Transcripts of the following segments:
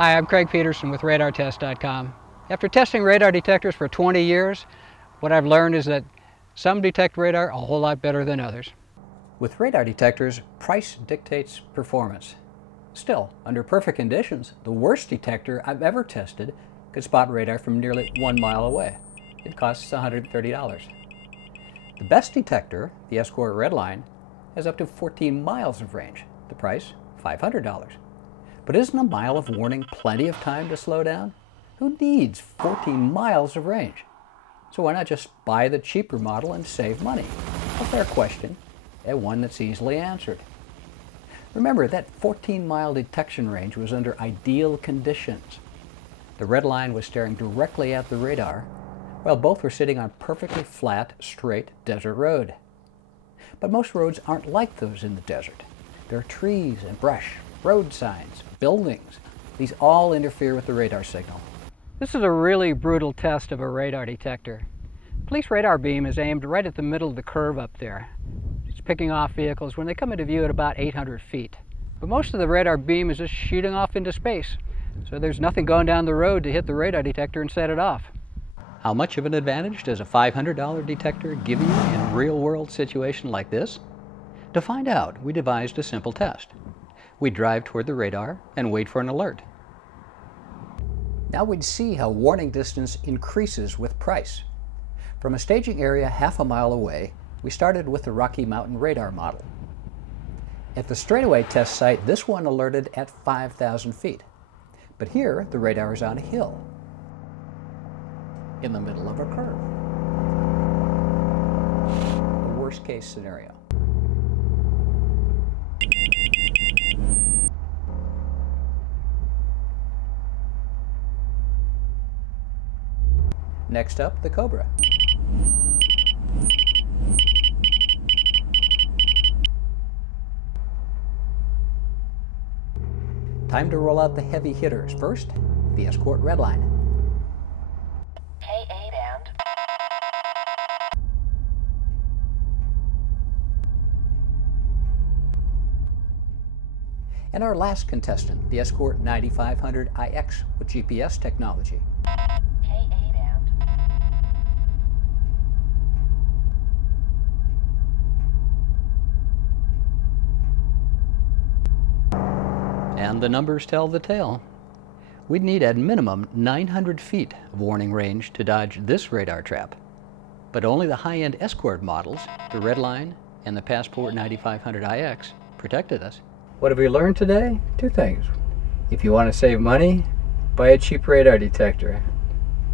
Hi, I'm Craig Peterson with RadarTest.com. After testing radar detectors for 20 years, what I've learned is that some detect radar a whole lot better than others. With radar detectors, price dictates performance. Still, under perfect conditions, the worst detector I've ever tested could spot radar from nearly 1 mile away. It costs $130. The best detector, the Escort Redline, has up to 14 miles of range. The price, $500. But isn't a mile of warning plenty of time to slow down? Who needs 14 miles of range? So why not just buy the cheaper model and save money? A fair question, and one that's easily answered. Remember, that 14-mile detection range was under ideal conditions. The Redline was staring directly at the radar, while both were sitting on perfectly flat, straight desert road. But most roads aren't like those in the desert. There are trees and brush, road signs, buildings. These all interfere with the radar signal. This is a really brutal test of a radar detector. Police radar beam is aimed right at the middle of the curve up there. It's picking off vehicles when they come into view at about 800 feet. But most of the radar beam is just shooting off into space, so there's nothing going down the road to hit the radar detector and set it off. How much of an advantage does a $500 detector give you in a real-world situation like this? To find out, we devised a simple test. We drive toward the radar and wait for an alert. Now we'd see how warning distance increases with price. From a staging area half a mile away, we started with the Rocky Mountain radar model. At the straightaway test site, this one alerted at 5,000 feet. But here, the radar is on a hill, in the middle of a curve. The worst case scenario. Next up, the Cobra. Time to roll out the heavy hitters. First, the Escort Redline. K8 And our last contestant, the Escort 9500iX with GPS technology. And the numbers tell the tale. We'd need at minimum 900 feet of warning range to dodge this radar trap. But only the high-end Escort models, the Redline and the Passport 9500iX, protected us. What have we learned today? Two things. If you want to save money, buy a cheap radar detector.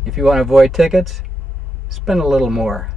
If you want to avoid tickets, spend a little more.